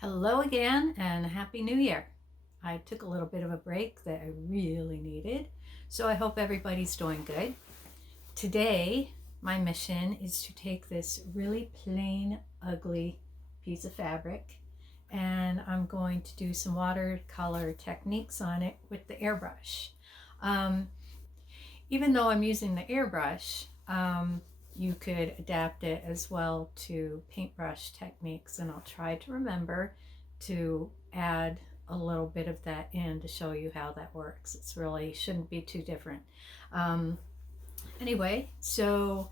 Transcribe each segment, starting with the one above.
Hello again and Happy New Year. I took a little bit of a break that I really needed, so I hope everybody's doing good. Today, my mission is to take this really plain, ugly piece of fabric and I'm going to do some watercolor techniques on it with the airbrush. Um, Even though I'm using the airbrush, you could adapt it as well to paintbrush techniques, and I'll try to remember to add a little bit of that in to show you how that works. It's really shouldn't be too different. Um, anyway, so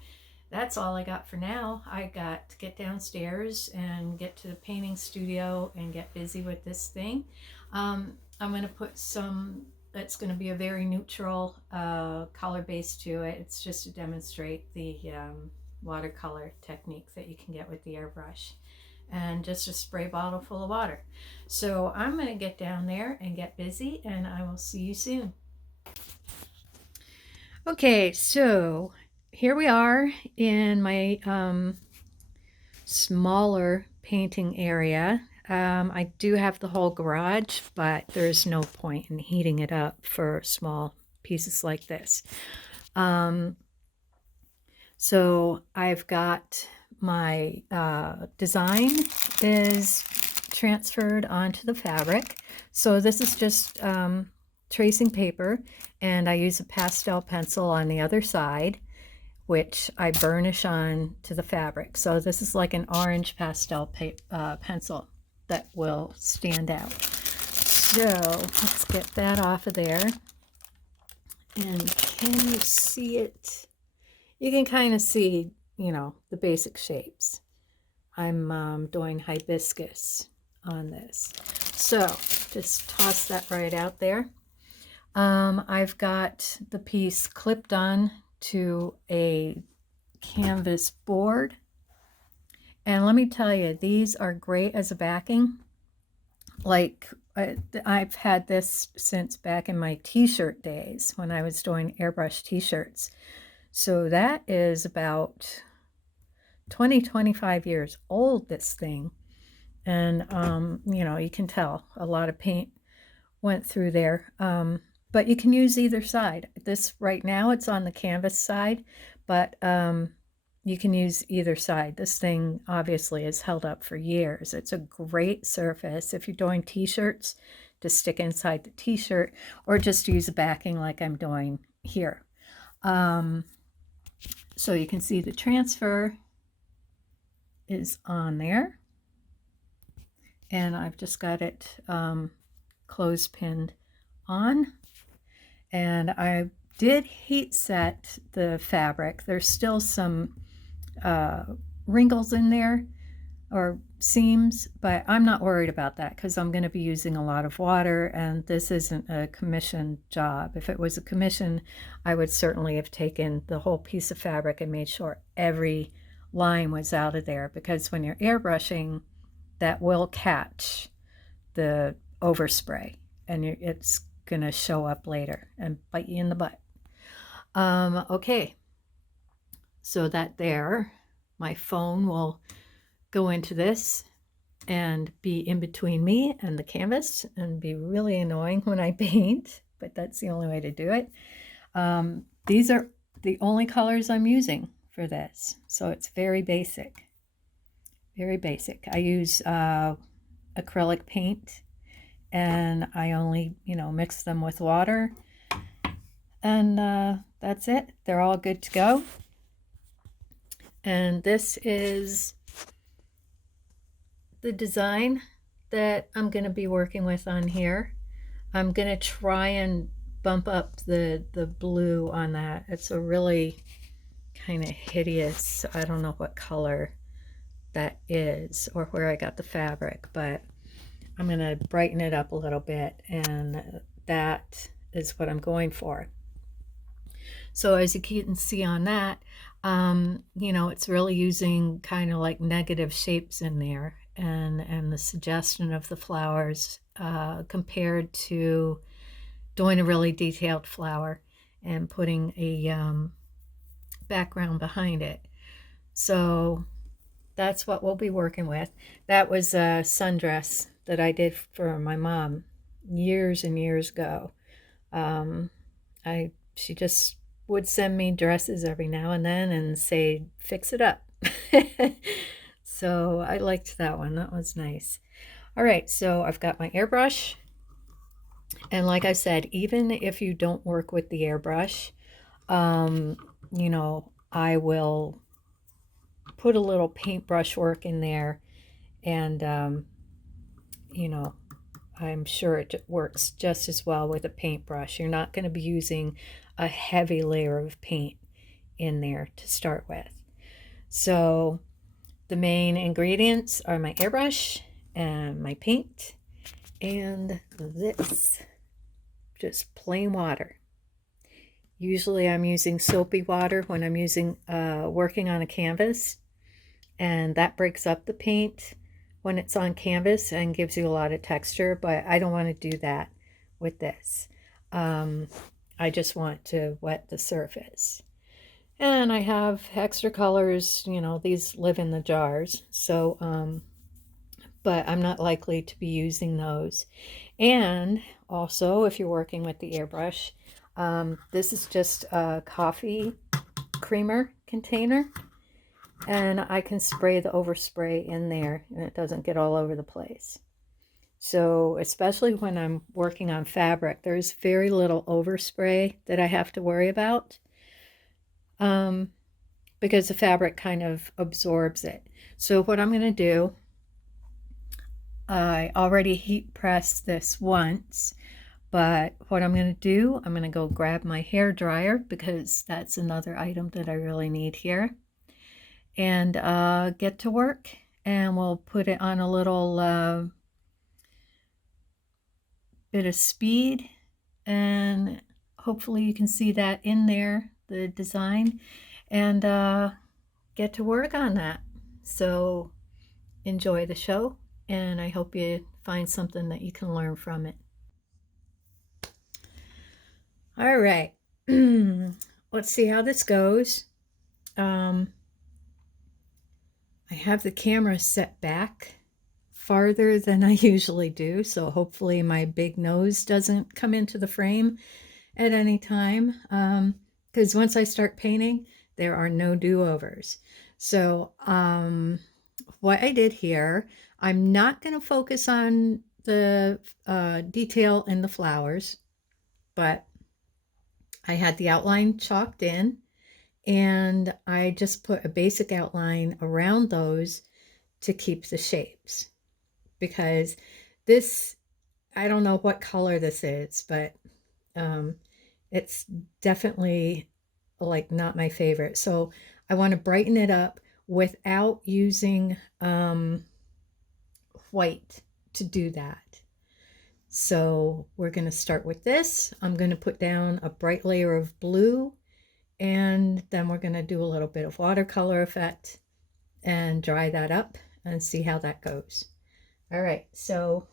that's all I got for now. I got to get downstairs and get to the painting studio and get busy with this thing. I'm going to put some, that's going to be a very neutral color base to it. It's just to demonstrate the watercolor technique that you can get with the airbrush. And just a spray bottle full of water. So I'm going to get down there and get busy, and I will see you soon. Okay, so here we are in my smaller painting area. I do have the whole garage, but there's no point in heating it up for small pieces like this. So I've got my design is transferred onto the fabric. So this is just tracing paper, and I use a pastel pencil on the other side, which I burnish on to the fabric. So this is like an orange pastel pencil that will stand out. So let's get that off of there. And can you see it? You can kind of see, the basic shapes. I'm doing hibiscus on this. So just toss that right out there. I've got the piece clipped on to a canvas board. And let me tell you, these are great as a backing. Like I've had this since back in my t-shirt days when I was doing airbrush t-shirts. So that is about 25 years old, this thing. And, you can tell a lot of paint went through there. But you can use either side. This right now, it's on the canvas side, but you can use either side. This thing obviously has held up for years. It's a great surface if you're doing t-shirts to stick inside the t-shirt, or just use a backing like I'm doing here. So you can see the transfer is on there, and I've just got it clothespined on. And I did heat set the fabric. There's still some wrinkles in there or seams, but I'm not worried about that because I'm going to be using a lot of water, and this isn't a commission job. If it was a commission, I would certainly have taken the whole piece of fabric and made sure every line was out of there, because when you're airbrushing, that will catch the overspray and it's going to show up later and bite you in the butt. Okay, so that there, my phone will go into this and be in between me and the canvas and be really annoying when I paint, but that's the only way to do it. These are the only colors I'm using for this, so it's very basic. Very basic. I use acrylic paint, and I only, mix them with water, and that's it. They're all good to go. And this is the design that I'm going to be working with on here. I'm going to try and bump up the blue on that. It's a really kind of hideous, I don't know what color that is or where I got the fabric, but I'm going to brighten it up a little bit, and that is what I'm going for. So as you can see on that, it's really using kind of like negative shapes in there, and the suggestion of the flowers compared to doing a really detailed flower and putting a background behind it. So that's what we'll be working with. That was a sundress that I did for my mom years and years ago. Um, she just would send me dresses every now and then and say, fix it up. So I liked that one. That was nice. All right, so I've got my airbrush. And like I said, even if you don't work with the airbrush, you know, I will put a little paintbrush work in there, and you know, I'm sure it works just as well with a paintbrush. You're not going to be using a heavy layer of paint in there to start with. So the main ingredients are my airbrush and my paint and this, just plain water. Usually I'm using soapy water when I'm using working on a canvas, and that breaks up the paint when it's on canvas and gives you a lot of texture, but I don't want to do that with this. I just want to wet the surface. And I have extra colors, you know, these live in the jars, so but I'm not likely to be using those. And also, if you're working with the airbrush, this is just a coffee creamer container, and I can spray the overspray in there and it doesn't get all over the place. So especially when I'm working on fabric, there's very little overspray that I have to worry about, because the fabric kind of absorbs it. So what I'm going to do, I already heat pressed this once, but what I'm going to do, I'm going to go grab my hair dryer, because that's another item that I really need here, and get to work, and we'll put it on a little bit of speed, and hopefully you can see that in there, the design, and get to work on that. So enjoy the show, and I hope you find something that you can learn from it. All right, let's see how this goes. I have the camera set back farther than I usually do, so hopefully my big nose doesn't come into the frame at any time, because once I start painting, there are no do-overs. So what I did here, I'm not going to focus on the detail in the flowers, but I had the outline chalked in, and I just put a basic outline around those to keep the shapes, because this, I don't know what color this is, but it's definitely like not my favorite. So I want to brighten it up without using white to do that. So we're going to start with this. I'm going to put down a bright layer of blue, and then we're going to do a little bit of watercolor effect and dry that up and see how that goes. All right, so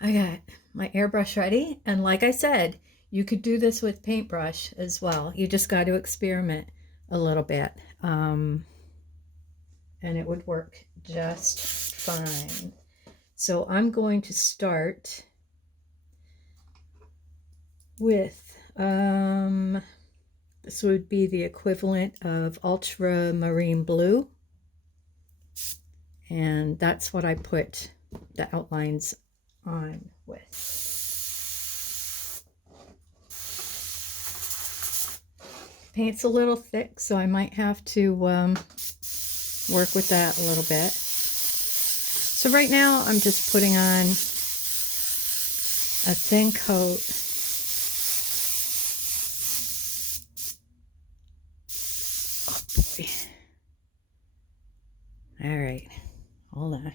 I got my airbrush ready, and like I said, you could do this with paintbrush as well. You just got to experiment a little bit, and it would work just fine. So I'm going to start with, this would be the equivalent of ultramarine blue, and that's what I put the outlines on with. Paint's a little thick, so I might have to work with that a little bit. So right now I'm just putting on a thin coat All right, hold on.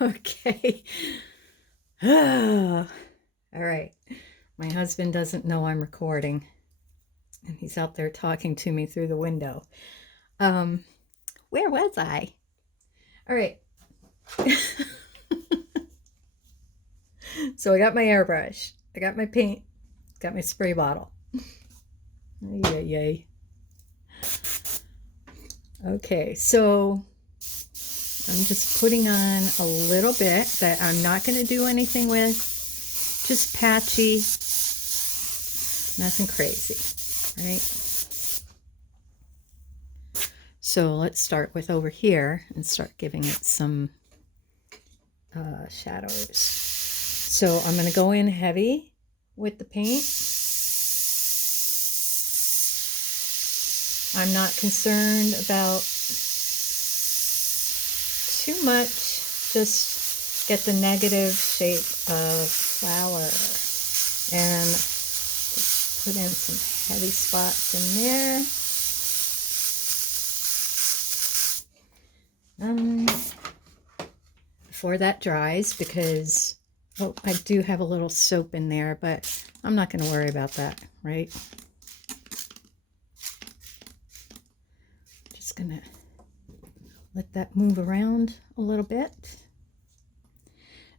Okay. All right. My husband doesn't know I'm recording, and he's out there talking to me through the window. Where was I? All right. So I got my airbrush, I got my paint, got my spray bottle. Yay. Okay, so I'm just putting on a little bit that I'm not going to do anything with, just patchy, nothing crazy, right? So let's start with over here and start giving it some shadows. So I'm going to go in heavy with the paint. I'm not concerned about too much, just get the negative shape of flower and just put in some heavy spots in there. Before that dries, because I do have a little soap in there, but I'm not going to worry about that, right? Just gonna let that move around a little bit.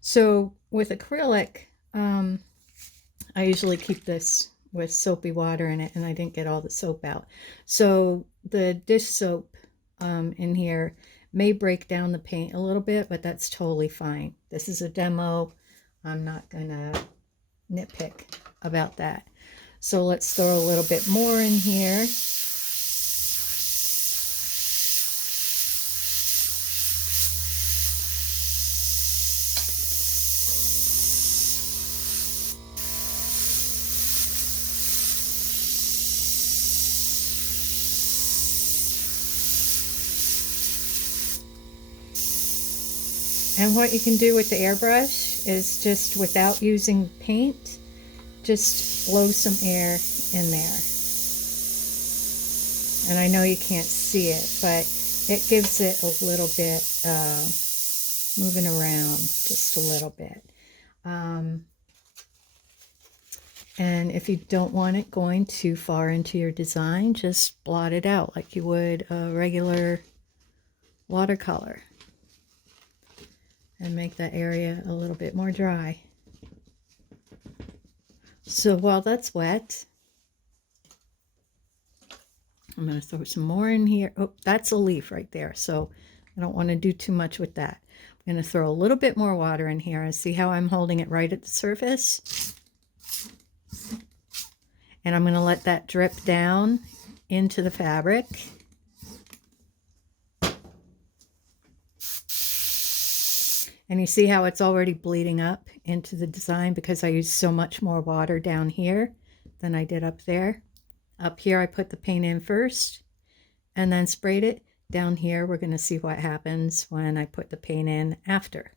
So with acrylic, I usually keep this with soapy water in it, and I didn't get all the soap out. So the dish soap in here may break down the paint a little bit, but that's totally fine. This is a demo. I'm not gonna nitpick about that. So let's throw a little bit more in here. And what you can do with the airbrush is just, without using paint, just blow some air in there. And I know you can't see it, but it gives it a little bit moving around just a little bit. And if you don't want it going too far into your design, just blot it out like you would a regular watercolor and make that area a little bit more dry. So while that's wet, I'm going to throw some more in here. Oh, that's a leaf right there, so I don't want to do too much with that. I'm going to throw a little bit more water in here and see how I'm holding it right at the surface. And I'm going to let that drip down into the fabric. And you see how it's already bleeding up into the design because I used so much more water down here than I did up there. Up here I put the paint in first and then sprayed it. Down here we're going to see what happens when I put the paint in after.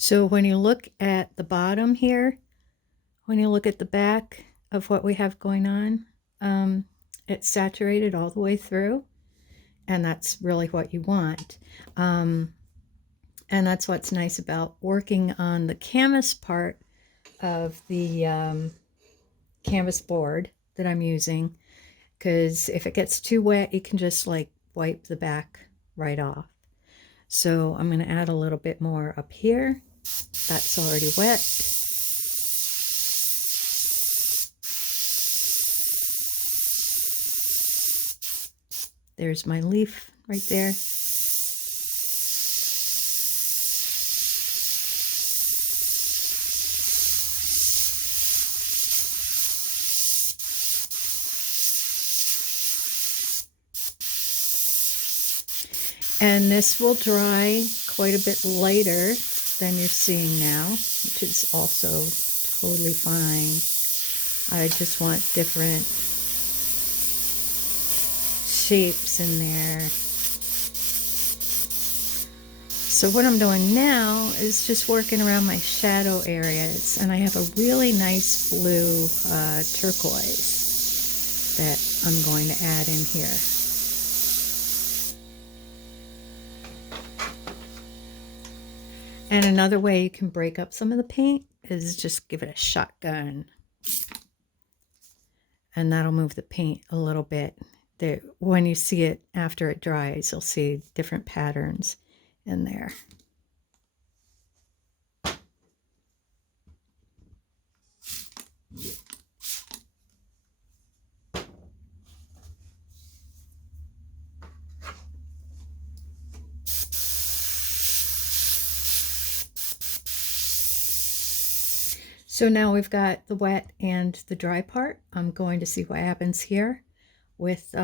So when you look at the bottom here, when you look at the back of what we have going on, it's saturated all the way through, and that's really what you want. And that's what's nice about working on the canvas part of the canvas board that I'm using, because if it gets too wet, you can just like wipe the back right off. So I'm going to add a little bit more up here. That's already wet. There's my leaf right there. And this will dry quite a bit later than you're seeing now, which is also totally fine. I just want different shapes in there. So what I'm doing now is just working around my shadow areas, and I have a really nice blue turquoise that I'm going to add in here. And another way you can break up some of the paint is just give it a shotgun. And that'll move the paint a little bit. When you see it after it dries, you'll see different patterns in there. So now we've got the wet and the dry part. I'm going to see what happens here with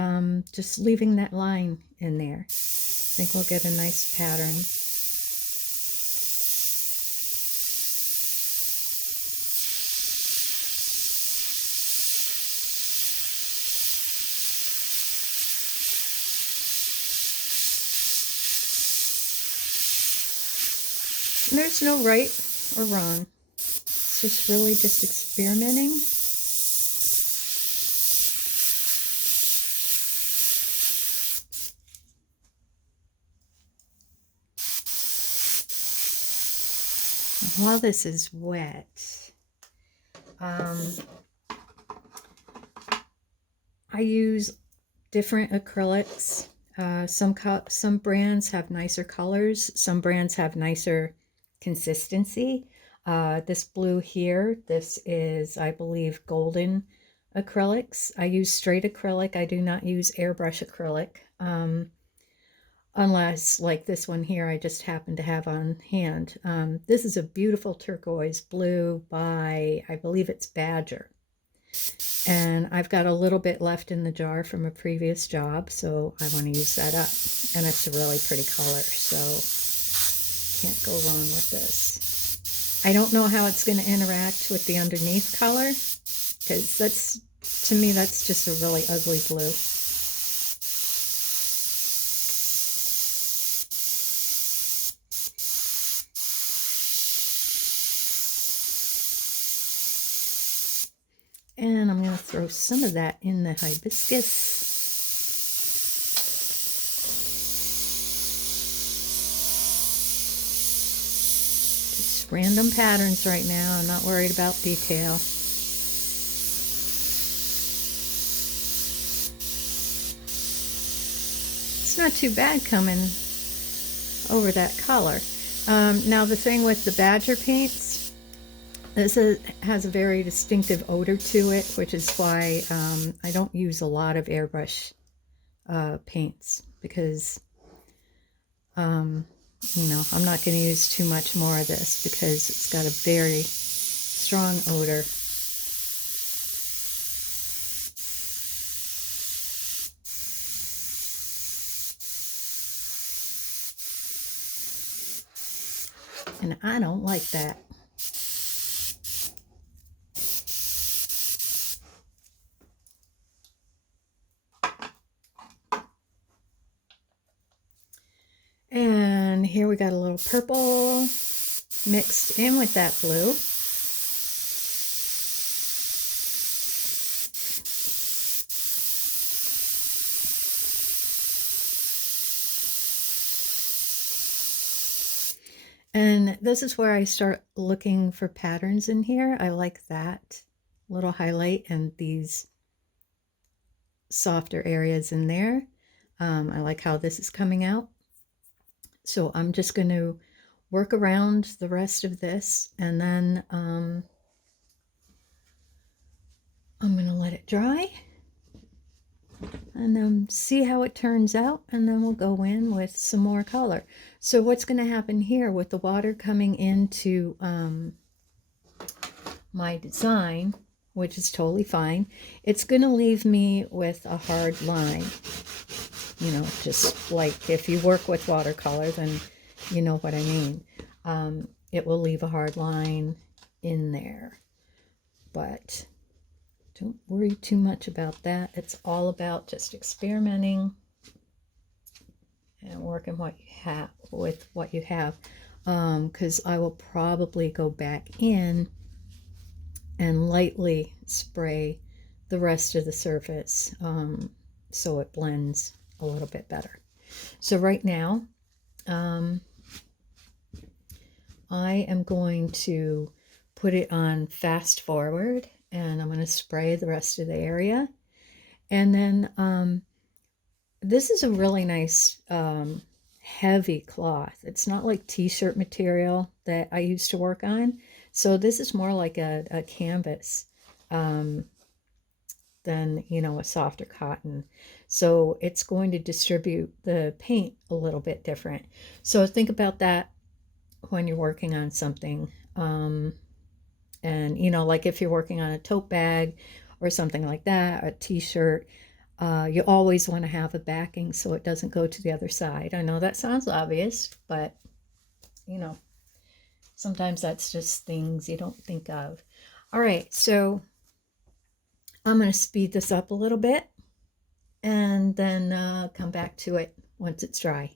just leaving that line in there. I think we'll get a nice pattern. And there's no right or wrong. It's just really just experimenting. While this is wet, I use different acrylics. Some brands have nicer colors. Some brands have nicer consistency. This blue here, this is, I believe, golden acrylics. I use straight acrylic. I do not use airbrush acrylic. Unless, like this one here, I just happen to have on hand. This is a beautiful turquoise blue by, I believe it's Badger. And I've got a little bit left in the jar from a previous job, so I want to use that up. And it's a really pretty color, so can't go wrong with this. I don't know how it's going to interact with the underneath color, because that's, to me, that's just a really ugly blue. And I'm going to throw some of that in the hibiscus. Just random patterns right now. I'm not worried about detail. It's not too bad coming over that color. Now the thing with the Badger paints, this has a very distinctive odor to it, which is why I don't use a lot of airbrush paints, because you know, I'm not going to use too much more of this because it's got a very strong odor. And I don't like that. And here we got a little purple mixed in with that blue. And this is where I start looking for patterns in here. I like that little highlight and these softer areas in there. I like how this is coming out. So I'm just going to work around the rest of this, and then I'm going to let it dry and then see how it turns out, and then we'll go in with some more color. So what's going to happen here with the water coming into my design, which is totally fine, it's going to leave me with a hard line. You know, just like if you work with watercolor, then you know what I mean. It will leave a hard line in there, but don't worry too much about that. It's all about just experimenting and working what you have with what you have. Because I will probably go back in and lightly spray the rest of the surface so it blends a little bit better. So right now, I am going to put it on fast forward, and I'm going to spray the rest of the area. And then this is a really nice heavy cloth. It's not like t-shirt material that I used to work on. So this is more like a canvas than, you know, a softer cotton. So it's going to distribute the paint a little bit different. So think about that when you're working on something. And, you know, like if you're working on a tote bag or something like that, a t-shirt, you always want to have a backing so it doesn't go to the other side. I know that sounds obvious, but, you know, sometimes that's just things you don't think of. All right, so I'm going to speed this up a little bit and then come back to it once it's dry.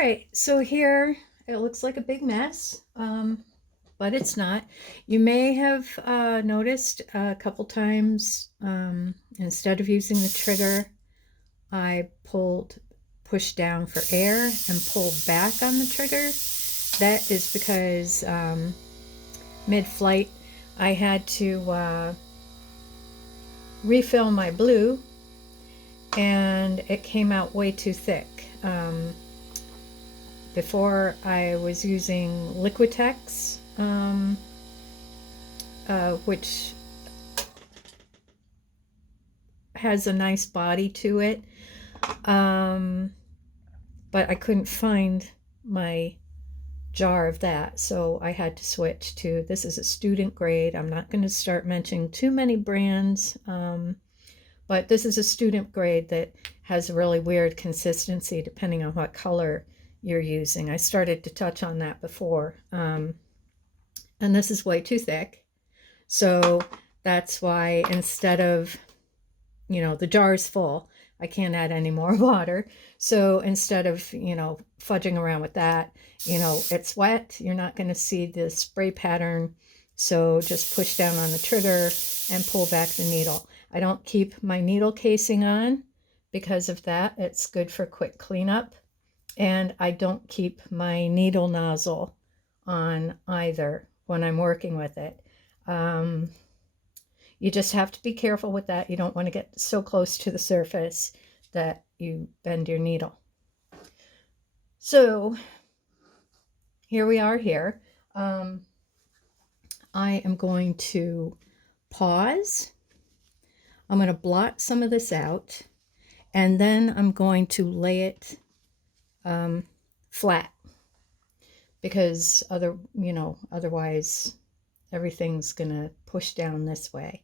right, so here it looks like a big mess, but it's not. You may have noticed a couple times, instead of using the trigger, I pushed down for air and pulled back on the trigger. That is because mid-flight I had to refill my blue, and it came out way too thick. Before I was using Liquitex, which has a nice body to it, but I couldn't find my jar of that, so I had to switch to, this is a student grade. I'm not going to start mentioning too many brands, but this is a student grade that has a really weird consistency depending on what color you're using. I started to touch on that before, and this is way too thick, so that's why instead of, the jar is full, I can't add any more water. So instead of, fudging around with that, it's wet, you're not going to see the spray pattern. So just push down on the trigger and pull back the needle. I don't keep my needle casing on because of that. It's good for quick cleanup. And I don't keep my needle nozzle on either when I'm working with it. You just have to be careful with that. You don't want to get so close to the surface that you bend your needle. So here we are here. I am going to pause. I'm going to blot some of this out, and then I'm going to lay it flat, because otherwise everything's going to push down this way.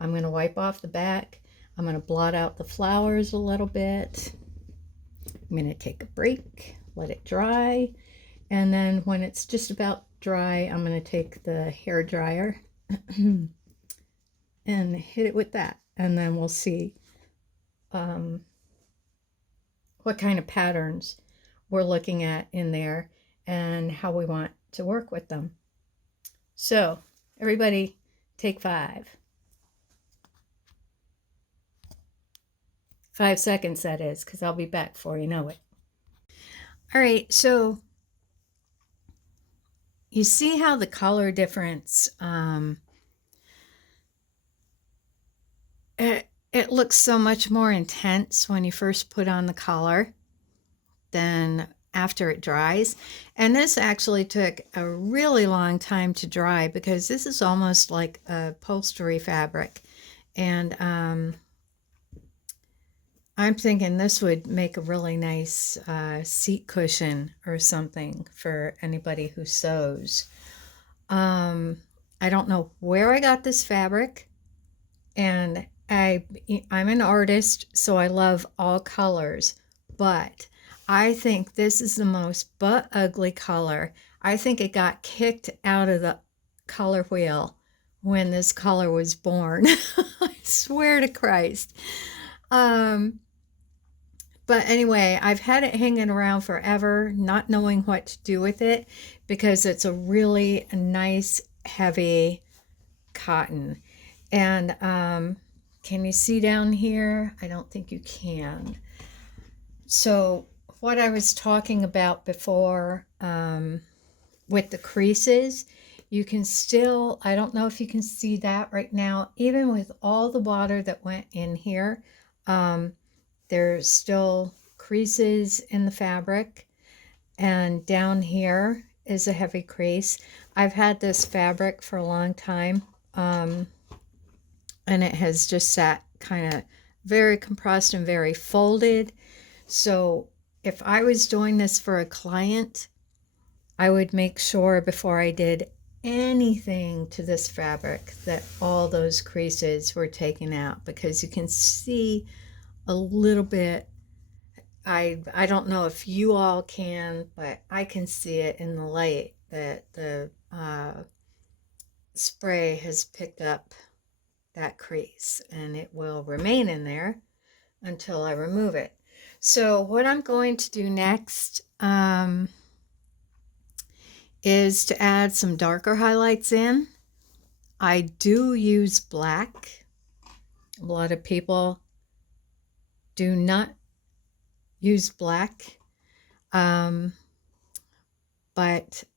I'm going to wipe off the back. I'm going to blot out the flowers a little bit. I'm going to take a break, let it dry, and then when it's just about dry, I'm going to take the hair dryer and hit it with that, and then we'll see what kind of patterns we're looking at in there and how we want to work with them. So everybody, take 5. 5 seconds, that is, because I'll be back before you know it. All right, so you see how the color difference, it looks so much more intense when you first put on the color than after it dries. And this actually took a really long time to dry, because this is almost like a upholstery fabric. And I'm thinking this would make a really nice seat cushion or something for anybody who sews. I don't know where I got this fabric, and I'm an artist, so I love all colors, but I think this is the most butt ugly color. I think it got kicked out of the color wheel when this color was born. I swear to Christ. But anyway, I've had it hanging around forever, not knowing what to do with it, because it's a really nice, heavy cotton. And can you see down here? I don't think you can. So what I was talking about before with the creases, you can still, I don't know if you can see that right now, even with all the water that went in here, there's still creases in the fabric, and down here is a heavy crease. I've had this fabric for a long time, and it has just sat kind of very compressed and very folded. So if I was doing this for a client, I would make sure before I did anything to this fabric that all those creases were taken out, because you can see a little bit. I don't know if you all can, but I can see it in the light that the spray has picked up that crease, and it will remain in there until I remove it. So what I'm going to do next is to add some darker highlights in. I do use black. A lot of people do not use black, but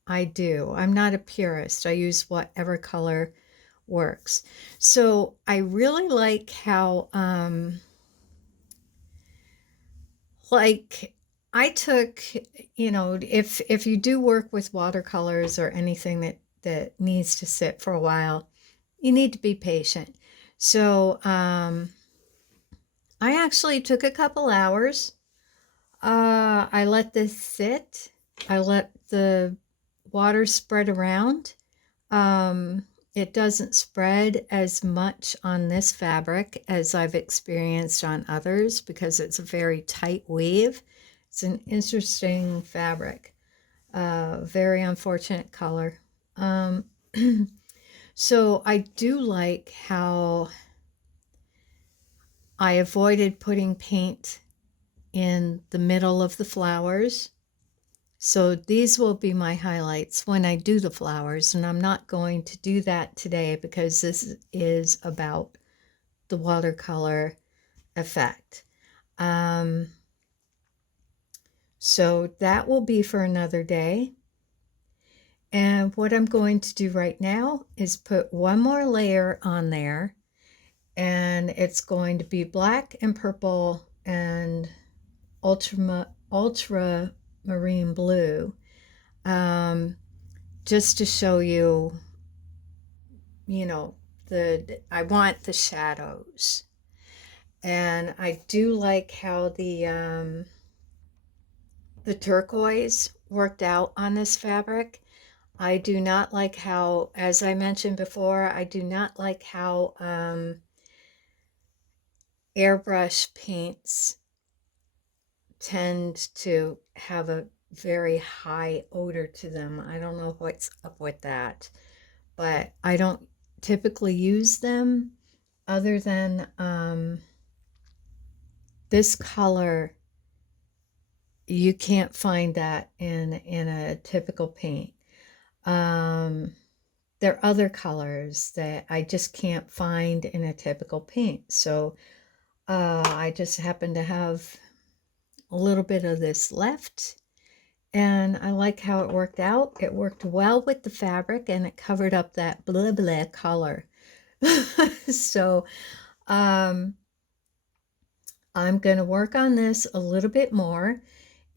I do. I'm not a purist. I use whatever color works. So I really like how, like I took, if you do work with watercolors or anything that needs to sit for a while, you need to be patient. So I actually took a couple hours. I let this sit. I let the water spread around. It doesn't spread as much on this fabric as I've experienced on others because it's a very tight weave. It's an interesting fabric, very unfortunate color. So I do like how I avoided putting paint in the middle of the flowers. So these will be my highlights when I do the flowers, and I'm not going to do that today because this is about the watercolor effect. So that will be for another day. And what I'm going to do right now is put one more layer on there, and it's going to be black and purple and ultramarine blue, just to show you, I want the shadows. And I do like how the turquoise worked out on this fabric. I do not like how, as I mentioned before, I do not like how airbrush paints tend to have a very high odor to them. I don't know what's up with that, but I don't typically use them other than this color. You can't find that in a typical paint. There are other colors that I just can't find in a typical paint. So I just happen to have a little bit of this left, and I like how it worked out. It worked well with the fabric, and it covered up that blah blah color. So I'm going to work on this a little bit more,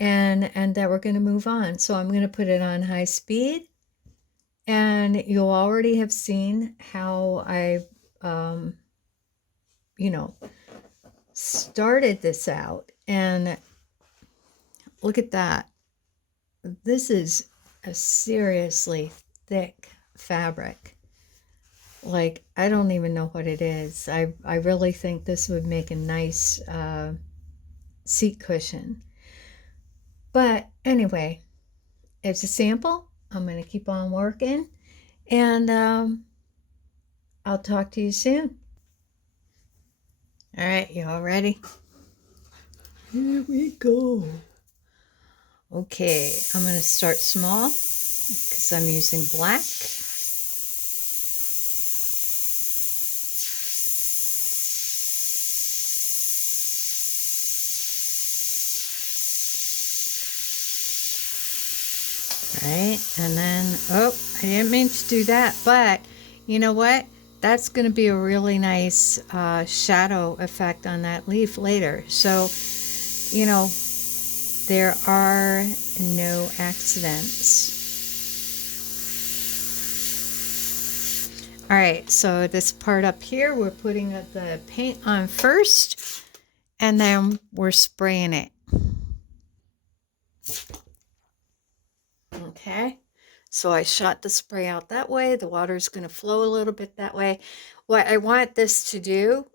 and then we're going to move on. So I'm going to put it on high speed, and you'll already have seen how I started this out. And look at that. This is a seriously thick fabric. Like, I don't even know what it is. I really think this would make a nice seat cushion. But anyway, it's a sample. I'm going to keep on working, and I'll talk to you soon. All right, you all ready? Here we go. Okay, I'm going to start small because I'm using black. Right, and then, oh, I didn't mean to do that, but you know what? That's going to be a really nice shadow effect on that leaf later. So, there are no accidents. All right, so this part up here, we're putting the paint on first, and then we're spraying it. Okay, so I shot the spray out that way. The water is going to flow a little bit that way. What I want this to do,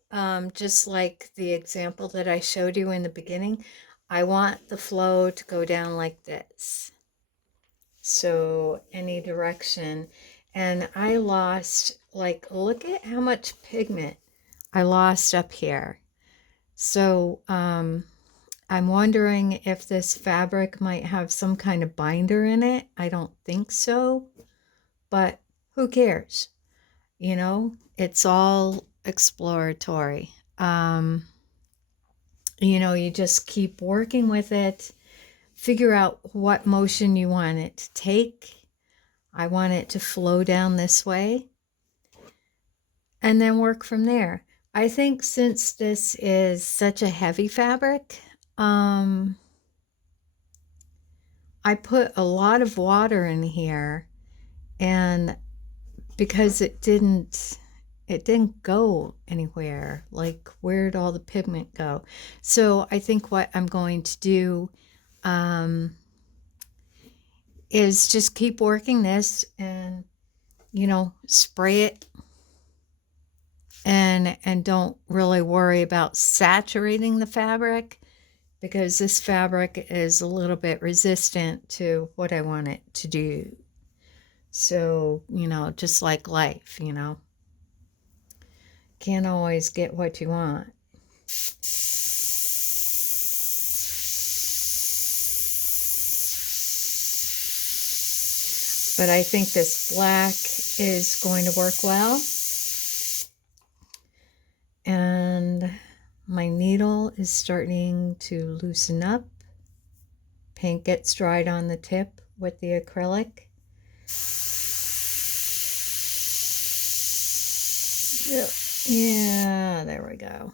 just like the example that I showed you in the beginning, I want the flow to go down like this. So any direction. And I lost, like, look at how much pigment I lost up here. So I'm wondering if this fabric might have some kind of binder in it. I don't think so, but who cares? You know, it's all exploratory. You know, you just keep working with it, figure out what motion you want it to take. I want it to flow down this way, and then work from there. I think since this is such a heavy fabric, I put a lot of water in here, and because it didn't go anywhere, like where'd all the pigment go? So I think what I'm going to do is just keep working this and, you know, spray it, and don't really worry about saturating the fabric, because this fabric is a little bit resistant to what I want it to do. So, you know, just like life, you know, can't always get what you want. But I think this black is going to work well. And my needle is starting to loosen up. Paint gets dried on the tip with the acrylic. Yeah, there we go.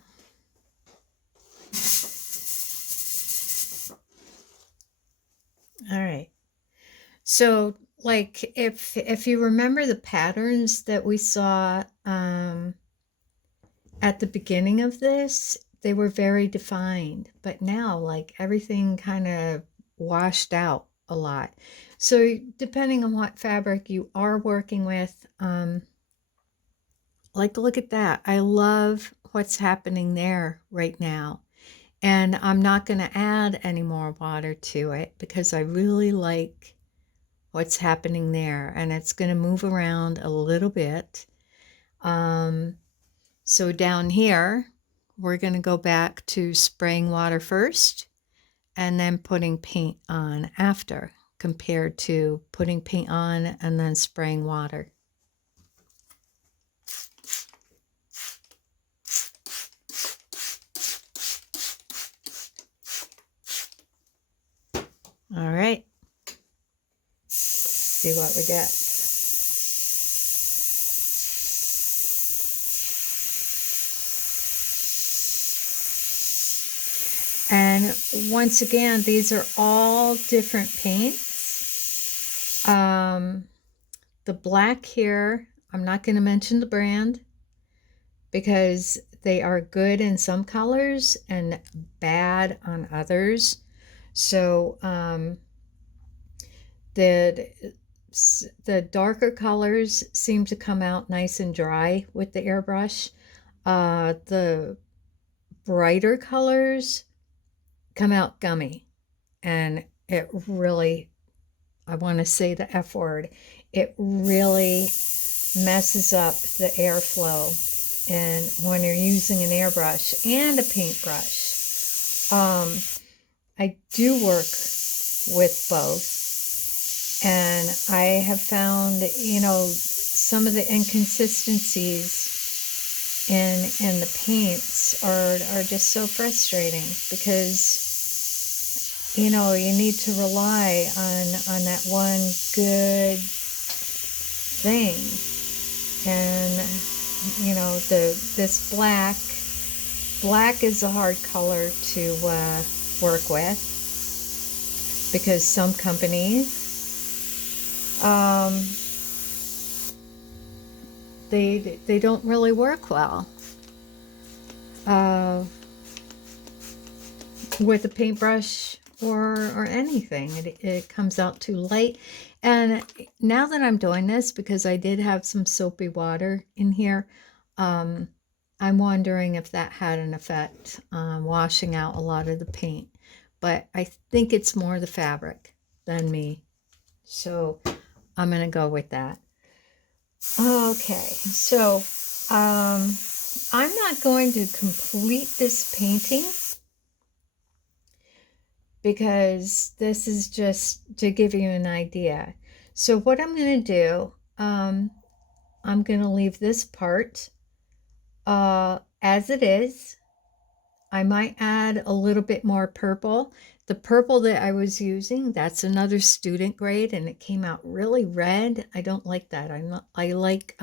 All right. So, like, if you remember the patterns that we saw at the beginning of this, they were very defined, but now, like, everything kind of washed out a lot. So depending on what fabric you are working with, like, look at that. I love what's happening there right now. And I'm not going to add any more water to it because I really like what's happening there. And it's going to move around a little bit. So down here, we're going to go back to spraying water first and then putting paint on after, compared to putting paint on and then spraying water. All right. See what we get. And once again, these are all different paints. The black here, I'm not going to mention the brand because they are good in some colors and bad on others. So the darker colors seem to come out nice and dry with the airbrush. The brighter colors come out gummy, and it really, I want to say the F word, it really messes up the airflow. And when you're using an airbrush and a paintbrush, I do work with both, and I have found, you know, some of the inconsistencies in the paints are just so frustrating, because you know, you need to rely on that one good thing. And you know, this black is a hard color to work with, because some companies they don't really work well with a paintbrush or anything. It comes out too light. And now that I'm doing this, because I did have some soapy water in here, I'm wondering if that had an effect on washing out a lot of the paint. But I think it's more the fabric than me. So I'm going to go with that. Okay, so I'm not going to complete this painting because this is just to give you an idea. So what I'm going to do, I'm going to leave this part as it is. I might add a little bit more purple. The purple that I was using, that's another student grade, and it came out really red. I don't like that. I like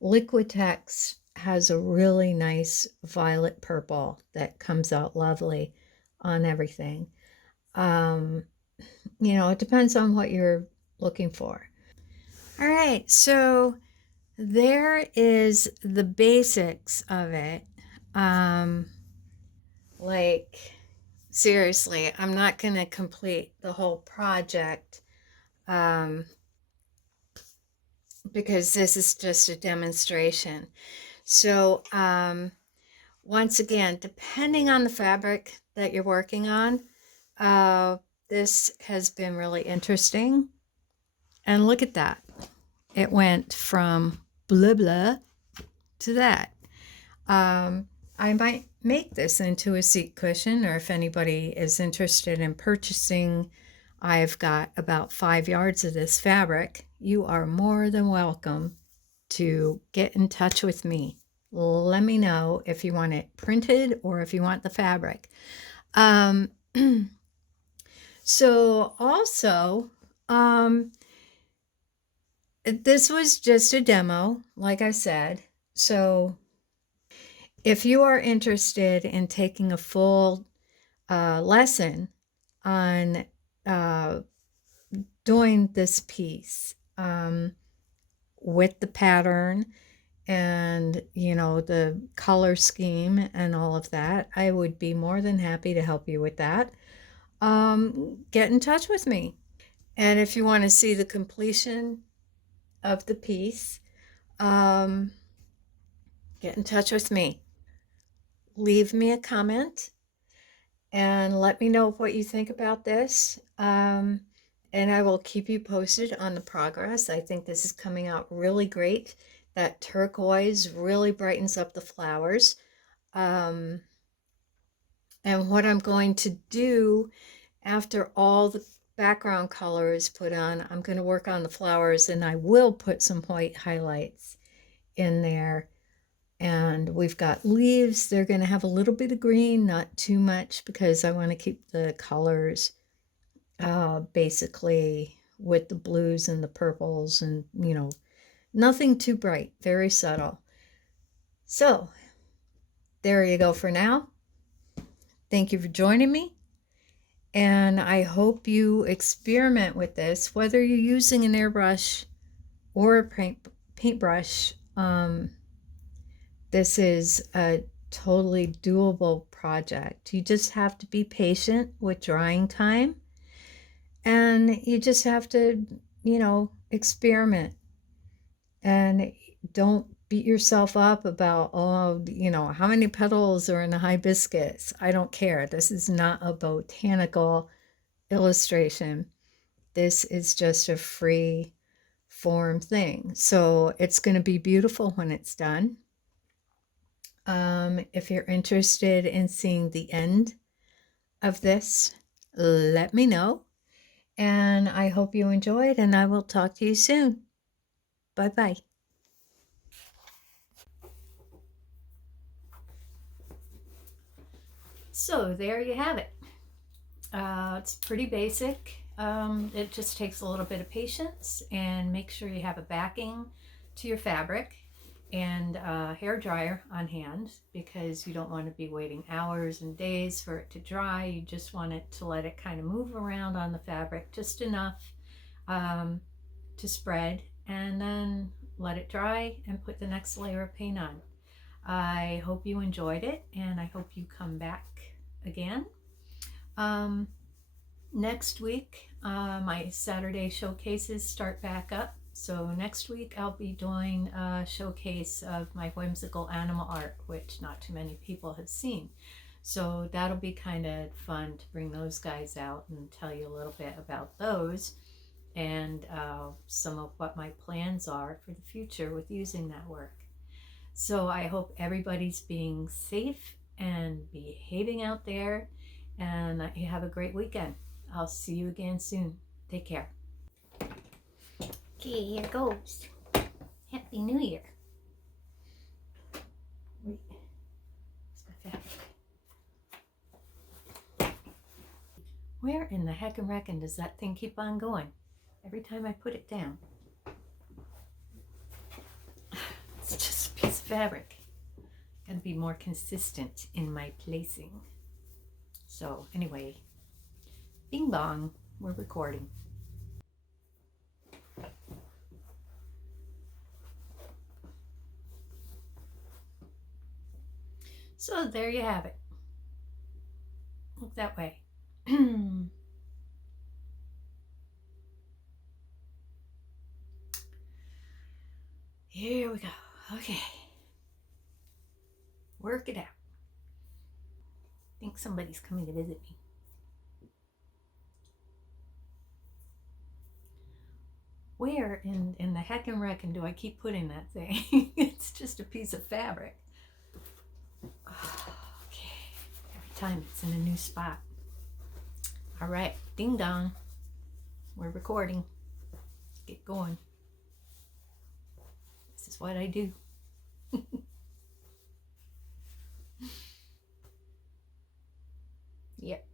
Liquitex has a really nice violet purple that comes out lovely on everything. Um, it depends on what you're looking for. All right, so there is the basics of it. Um, like, seriously, I'm not going to complete the whole project because this is just a demonstration. So, once again, depending on the fabric that you're working on, this has been really interesting. And look at that. It went from blah blah to that. I might make this into a seat cushion, or if anybody is interested in purchasing, I've got about 5 yards of this fabric. You are more than welcome to get in touch with me. Let me know if you want it printed or if you want the fabric. So also, this was just a demo, like I said. So if you are interested in taking a full lesson on doing this piece with the pattern and the color scheme and all of that, I would be more than happy to help you with that. Get in touch with me. And if you want to see the completion of the piece, get in touch with me. Leave me a comment and let me know what you think about this. And I will keep you posted on the progress. I think this is coming out really great. That turquoise really brightens up the flowers. And what I'm going to do after all the background color is put on, I'm going to work on the flowers, and I will put some white highlights in there. And we've got leaves. They're going to have a little bit of green, not too much, because I want to keep the colors basically with the blues and the purples, and nothing too bright, very subtle. So there you go for now. Thank you for joining me, and I hope you experiment with this, whether you're using an airbrush or a paintbrush. This is a totally doable project. You just have to be patient with drying time, and you just have to, experiment, and don't beat yourself up about, how many petals are in a hibiscus. I don't care. This is not a botanical illustration. This is just a free form thing. So it's going to be beautiful when it's done. If you're interested in seeing the end of this, let me know. And I hope you enjoyed, and I will talk to you soon. Bye-bye. So there you have it. It's pretty basic. It just takes a little bit of patience, and make sure you have a backing to your fabric and a hair dryer on hand, because you don't want to be waiting hours and days for it to dry. You just want it to let it kind of move around on the fabric just enough to spread, and then let it dry and put the next layer of paint on. I hope you enjoyed it, and I hope you come back again. Next week, my Saturday showcases start back up. So next week I'll be doing a showcase of my whimsical animal art, which not too many people have seen. So that'll be kind of fun to bring those guys out and tell you a little bit about those, and some of what my plans are for the future with using that work. So I hope everybody's being safe and behaving out there, and you have a great weekend. I'll see you again soon. Take care. Okay, here goes. Happy New Year. Wait, where's my fabric? Where in the heck and reckon does that thing keep on going? Every time I put it down. It's just a piece of fabric. Gotta be more consistent in my placing. So anyway, bing bong, we're recording. So there you have it. Look that way. Here we go. Okay. Work it out. I think somebody's coming to visit me. Where in the heck and reckon do I keep putting that thing? It's just a piece of fabric. Okay. Every time it's in a new spot. All right. Ding dong. We're recording. Let's get going. This is what I do. Yep.